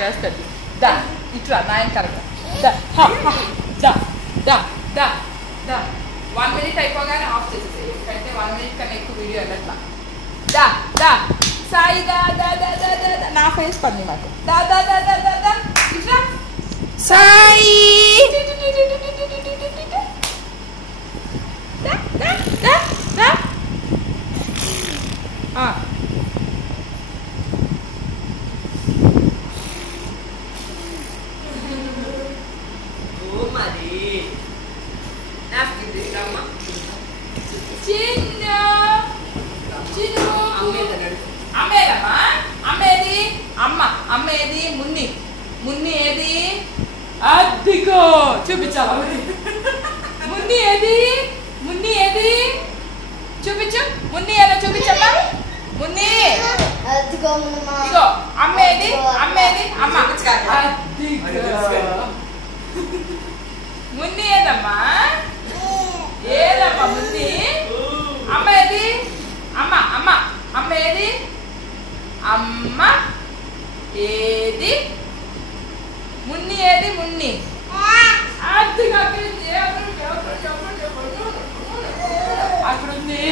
చేస్తాడు. దా ఇట్లా నాయన కరెక్ట్. దా దా దా దా దా 1 minute అయిపోగానే ఆఫ్ చేసేసాయి. ఎందుకంటే 1 minute కన్నా ఎక్కువ వీడియో వెళ్ళట్లా. దా దా సాయి దా దా దా దా దా నా ఫేస్ పని మాకు. దా దా దా దా దా దా ఇట్లా సాయి దా దా దా దా అమ్మేదమ్మా అమ్మేది అమ్మ అమ్మేది మున్ని మున్ని ఏది అదిగో చూపించాలి. మున్ని ఏది మున్ని ఏది చూపించు. మున్ని ఏదో చూపించమ్మా. మున్ని ఇగో అమ్మేది అమ్మేది అమ్మ మున్ని ఏదమ్మా ఏదమ్మా మున్ని అమ్మ ఏది అమ్మ అమ్మ అమ్మ ఏది అమ్మ ఏది మున్ని ఏది మున్ని అక్కడ ఉంది.